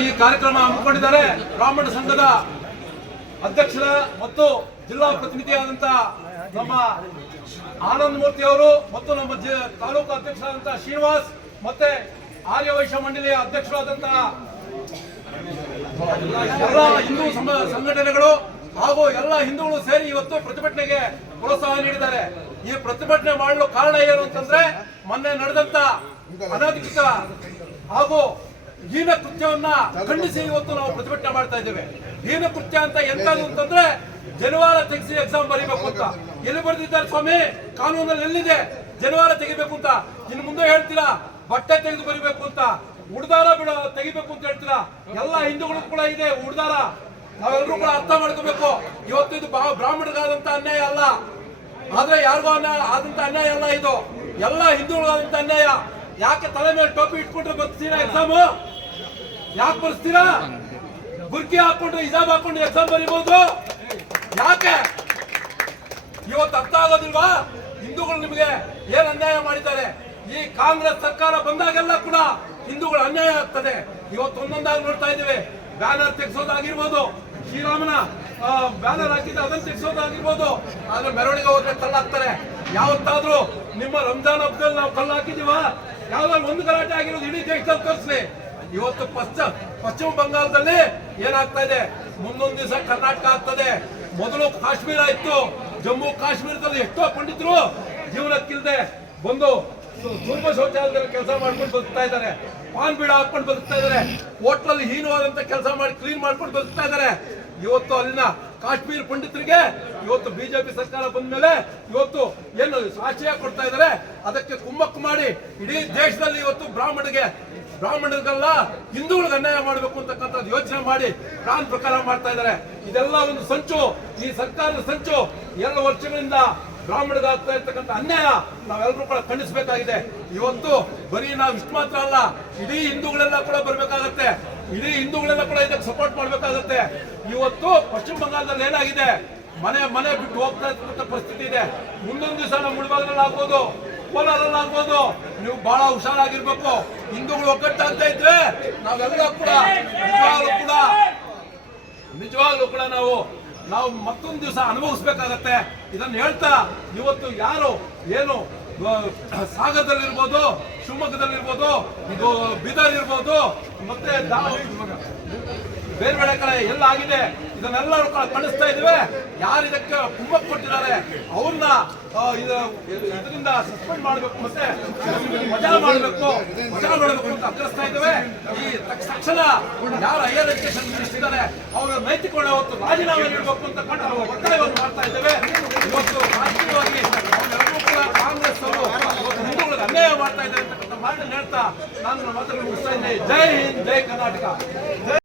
ಈ ಕಾರ್ಯಕ್ರಮ ಹಮ್ಮಿಕೊಂಡಿದ್ದಾರೆ ಬ್ರಾಹ್ಮಣ ಸಂಘದ ಅಧ್ಯಕ್ಷರ ಮತ್ತು ಜಿಲ್ಲಾ ಪ್ರತಿನಿಧಿಯಾದಂತ ನಮ್ಮ ಆನಂದ್ ಮೂರ್ತಿ ಅವರು ಮತ್ತು ನಮ್ಮ ತಾಲೂಕು ಅಧ್ಯಕ್ಷರಾದಂತಹ ಶ್ರೀನಿವಾಸ್ ಮತ್ತೆ ಆರ್ಯ ವೈಶ್ಯ ಮಂಡಳಿಯ ಅಧ್ಯಕ್ಷರಾದಂತಹ ಎಲ್ಲ ಹಿಂದೂ ಸಂಘಟನೆಗಳು ಹಾಗೂ ಎಲ್ಲ ಹಿಂದೂಗಳು ಸೇರಿ ಇವತ್ತು ಪ್ರತಿಭಟನೆಗೆ ಪ್ರೋತ್ಸಾಹ ನೀಡಿದ್ದಾರೆ. ಈ ಪ್ರತಿಭಟನೆ ಮಾಡಲು ಕಾರಣ ಏನು ಅಂತಂದ್ರೆ ಮೊನ್ನೆ ನಡೆದಂತ ಅನಧಿಕೃತ ಹಾಗೂ ಹೀನ ಕೃತ್ಯವನ್ನ ಖಂಡಿಸಿ ಇವತ್ತು ನಾವು ಪ್ರತಿಭಟನೆ ಮಾಡ್ತಾ ಇದ್ದೇವೆ. ಹೀನ ಕೃತ್ಯ ಅಂತ ಎಂತದ್ದು ಅಂತಂದ್ರೆ ಜನವಾರ ತೆಗೆಸಿ ಎಕ್ಸಾಮ್ ಬರೀಬೇಕು ಅಂತ. ಎಲ್ಲಿ ಬರೆದಿದ್ದಾರೆ ಸ್ವಾಮಿ? ಕಾನೂನಲ್ಲಿ ಎಲ್ಲಿದೆ? ಜನವಾರ ತೆಗಿಬೇಕು ಅಂತ. ಇನ್ನು ಮುಂದೆ ಹೇಳ್ತೀರಾ? ಬಟ್ಟೆ ತೆಗೆದು ಬರಿಬೇಕು ಅಂತ. ಉಡ್ದಾರ ಬಿಡ, ತೆಗಿಬೇಕು ಅಂತ ಹೇಳ್ತೀರಾ? ಎಲ್ಲ ಹಿಂದೂಗಳು ಕೂಡ ಇದೆ ಉಡ್ದಾರ. ನಾವೆಲ್ಲರೂ ಕೂಡ ಅರ್ಥ ಮಾಡ್ಕೋಬೇಕು. ಇವತ್ತು ಇದು ಬ್ರಾಹ್ಮಣರಿಗಾದಂತ ಅನ್ಯಾಯ ಅಲ್ಲ. ಆದ್ರೆ ಯಾರಿಗೂ ಅನ್ಯಾಯ ಆದಂತ ಅನ್ಯಾಯ ಅಲ್ಲ ಇದು. ಎಲ್ಲ ಹಿಂದೂಗಳಾದಂತ ಅನ್ಯಾಯ. ಯಾಕೆ ತಲೆ ಮೇಲೆ ಟೋಪಿ ಇಟ್ಕೊಂಡ್ರೆ ಬರ್ತೀರಾ ಎಕ್ಸಾಮು ಯಾಕೆ ಬರ್ಸ್ತೀರಾ ಬುರ್ಕಿ ಹಾಕೊಂಡ್ರೆ ಇಜಾಬ್ ಹಾಕೊಂಡು ಎಕ್ಸಾಮ್ ಬರೀಬಹುದು ಯಾಕೆ? ಇವತ್ತು ಅರ್ಥ ಆಗೋದಿಲ್ವಾ? ಹಿಂದೂಗಳು ನಿಮಗೆ ಏನ್ ಅನ್ಯಾಯ ಮಾಡಿದ್ದಾರೆ? ಈ ಕಾಂಗ್ರೆಸ್ ಸರ್ಕಾರ ಬಂದಾಗೆಲ್ಲ ಕೂಡ ಹಿಂದೂಗಳು ಅನ್ಯಾಯ ಆಗ್ತದೆ. ಇವತ್ತು ಒಂದೊಂದಾಗಿ ನೋಡ್ತಾ ಇದ್ದೇವೆ. ಬ್ಯಾನರ್ ತೆಗೆಸೋದಾಗಿರ್ಬೋದು. ಶ್ರೀರಾಮನ ಬ್ಯಾನರ್ ಹಾಕಿದ್ರೆ ಅದನ್ನ ತೆಗೆಸೋದಾಗಿರ್ಬೋದು. ಆದ್ರೆ ಮೆರವಣಿಗೆ ಹೋದ್ರೆ ಕಲ್ಲಾಗ್ತಾರೆ ಯಾವತ್ತಾದ್ರೂ ನಿಮ್ಮ ರಂಜಾನ್ ಹಬ್ಬದಲ್ಲಿ ನಾವು ಕಲ್ಲು ಹಾಕಿದೀವ ಯಾವ್ದಾದ್ರು ಒಂದು ಗಲಾಟೆ ಆಗಿರೋದು ಇಡೀ ದೇಶದಲ್ಲಿ ತೋರಿಸ್ಲಿ. ಇವತ್ತು ಪಶ್ಚಿಮ ಪಶ್ಚಿಮ ಬಂಗಾಳದಲ್ಲಿ ಏನಾಗ್ತಾ ಇದೆ? ಮುಂದೊಂದು ದಿವಸ ಕರ್ನಾಟಕ ಆಗ್ತದೆ. ಮೊದಲು ಕಾಶ್ಮೀರ ಇತ್ತು. ಜಮ್ಮು ಕಾಶ್ಮೀರದಲ್ಲಿ ಎಷ್ಟೋ ಪಂಡಿತರು ಜೀವನಕ್ಕಿಲ್ಲದೆ ಬಂದು ತುಂಬ ಶೌಚಾಲಯದಲ್ಲಿ ಕೆಲಸ ಮಾಡ್ಕೊಂಡು ಬದುಕ್ತಾ ಇದ್ದಾರೆ. ಪಾನ್ ಬೀಡ ಹಾಕೊಂಡು ಬದುಕ್ತಾ ಇದ್ದಾರೆ. ಹೋಟ್ಲಲ್ಲಿ ಹೀನವಾದಂತ ಕೆಲಸ ಮಾಡಿ ಕ್ಲೀನ್ ಮಾಡ್ಕೊಂಡು ಬದುಕ್ತಾ ಇದ್ದಾರೆ. ಇವತ್ತು ಅಲ್ಲಿನ ಕಾಶ್ಮೀರ ಪಂಡಿತರಿಗೆ ಇವತ್ತು ಬಿಜೆಪಿ ಸರ್ಕಾರ ಬಂದ ಮೇಲೆ ಇವತ್ತು ಏನು ಆಶ್ರಯ ಕೊಡ್ತಾ ಇದ್ದಾರೆ, ಅದಕ್ಕೆ ಕುಮ್ಮಕ್ಕು ಮಾಡಿ ಇಡೀ ದೇಶದಲ್ಲಿ ಇವತ್ತು ಬ್ರಾಹ್ಮಣರಿಗೆ, ಬ್ರಾಹ್ಮಣರಿಗೆಲ್ಲ, ಹಿಂದೂಗಳಿಗೆ ಅನ್ಯಾಯ ಮಾಡಬೇಕು ಅಂತಕ್ಕಂಥದ್ದು ಯೋಚನೆ ಮಾಡಿ ಪ್ರಾಣ ಪ್ರಕಾರ ಮಾಡ್ತಾ ಇದ್ದಾರೆ. ಇದೆಲ್ಲ ಒಂದು ಸಂಚು. ಈ ಸರ್ಕಾರದ ಸಂಚು. ಎರಡು ವರ್ಷಗಳಿಂದ ಬ್ರಾಹ್ಮಣಗಾಗ್ತಾ ಇರ್ತಕ್ಕಂಥ ಅನ್ಯಾಯ ನಾವೆಲ್ಲರೂ ಕೂಡ ಖಂಡಿಸಬೇಕಾಗಿದೆ. ಇವತ್ತು ಬರೀ ನಾವು ಇಷ್ಟು ಮಾತ್ರ ಅಲ್ಲ, ಇಡೀ ಹಿಂದೂಗಳೆಲ್ಲ ಕೂಡ ಬರಬೇಕಾಗತ್ತೆ. ಇಡೀ ಹಿಂದೂಗಳೆಲ್ಲ ಕೂಡ ಇದಕ್ಕೆ ಸಪೋರ್ಟ್ ಮಾಡಬೇಕಾಗತ್ತೆ. ಇವತ್ತು ಪಶ್ಚಿಮ ಬಂಗಾಳದಲ್ಲಿ ಏನಾಗಿದೆ? ಮನೆ ಮನೆ ಬಿಟ್ಟು ಹೋಗ್ತಾ ಇರ್ತಕ್ಕಂಥ ಪರಿಸ್ಥಿತಿ ಇದೆ. ಮುಂದೊಂದು ದಿವಸ ನಮ್ಮ ಮುಳಬಾಗದಲ್ಲಿ ಆಗ್ಬೋದು ಕೋಲಾರಲ್ಲಿ ಆಗ್ಬೋದು. ನೀವು ಬಹಳ ಹುಷಾರಾಗಿರ್ಬೇಕು. ಹಿಂದೂಗಳು ಒಗ್ಗಟ್ಟಾಗ್ತಾ ಇದ್ರೆ ನಾವೆಲ್ಲ ಕೂಡ, ನಿಜವಾಗ್ಲೂ ಕೂಡ ನಿಜವಾಗ್ಲೂ ಕೂಡ ನಾವು ನಾವು ಮತ್ತೊಂದು ದಿವಸ ಅನುಭವಿಸ್ಬೇಕಾಗತ್ತೆ. ಇದನ್ನು ಹೇಳ್ತಾ, ಇವತ್ತು ಯಾರು, ಏನು ಸಾಗರದಲ್ಲಿರ್ಬೋದು, ಶಿವಮೊಗ್ಗದಲ್ಲಿರ್ಬೋದು, ಇದು ಬೀದರ್ ಇರ್ಬೋದು ಮತ್ತೆ ಬೇರೆ ಬೇರೆ ಕಡೆ ಎಲ್ಲ ಆಗಿದೆ. ಇದನ್ನೆಲ್ಲ ಕಳಿಸ್ತಾ ಇದ್ದೇವೆ. ಯಾರು ಇದಕ್ಕೆ ಕುಮ್ಮಕ್ ಕೊಟ್ಟಿದ್ದಾರೆ, ಅವ್ರನ್ನ ಇದು, ಇದರಿಂದ ಸಸ್ಪೆಂಡ್ ಮಾಡಬೇಕು ಮತ್ತೆ ಮಜಾ ಮಾಡಬೇಕು ಮಜಾ ಮಾಡಬೇಕು ಅಂತ ಅಗ್ರಸ್ತಾ ಇದ್ದೇವೆ. ಈ ತಕ್ಷ- ತಕ್ಷಣ ಯಾರು ಹೈಯರ್ ಎಜುಕೇಶನ್ ಮಿನಿಸ್ಟರ್ ಇದ್ದಾರೆ, ಅವರ ನೈತಿಕ ಹೊತ್ತು ರಾಜೀನಾಮೆ ನೀಡಬೇಕು ಅಂತ ಕಂಡು ಒತ್ತಡವನ್ನು ಮಾಡ್ತಾ ಇದ್ದೇವೆ. ಇವತ್ತು ರಾಜಕೀಯವಾಗಿ ಹಿಂದೂಗಳಿಗೆ ಅನ್ಯಾಯ ಮಾಡ್ತಾ ಇದ್ದಾರೆ ಮಾತನ್ನು ಹೇಳ್ತಾ ನಾನು ನನ್ನ ಮಾತನ್ನು ಮುಗಿಸ್ತಾ ಇದ್ದೇನೆ. ಜೈ ಹಿಂದ್, ಜೈ ಕರ್ನಾಟಕ.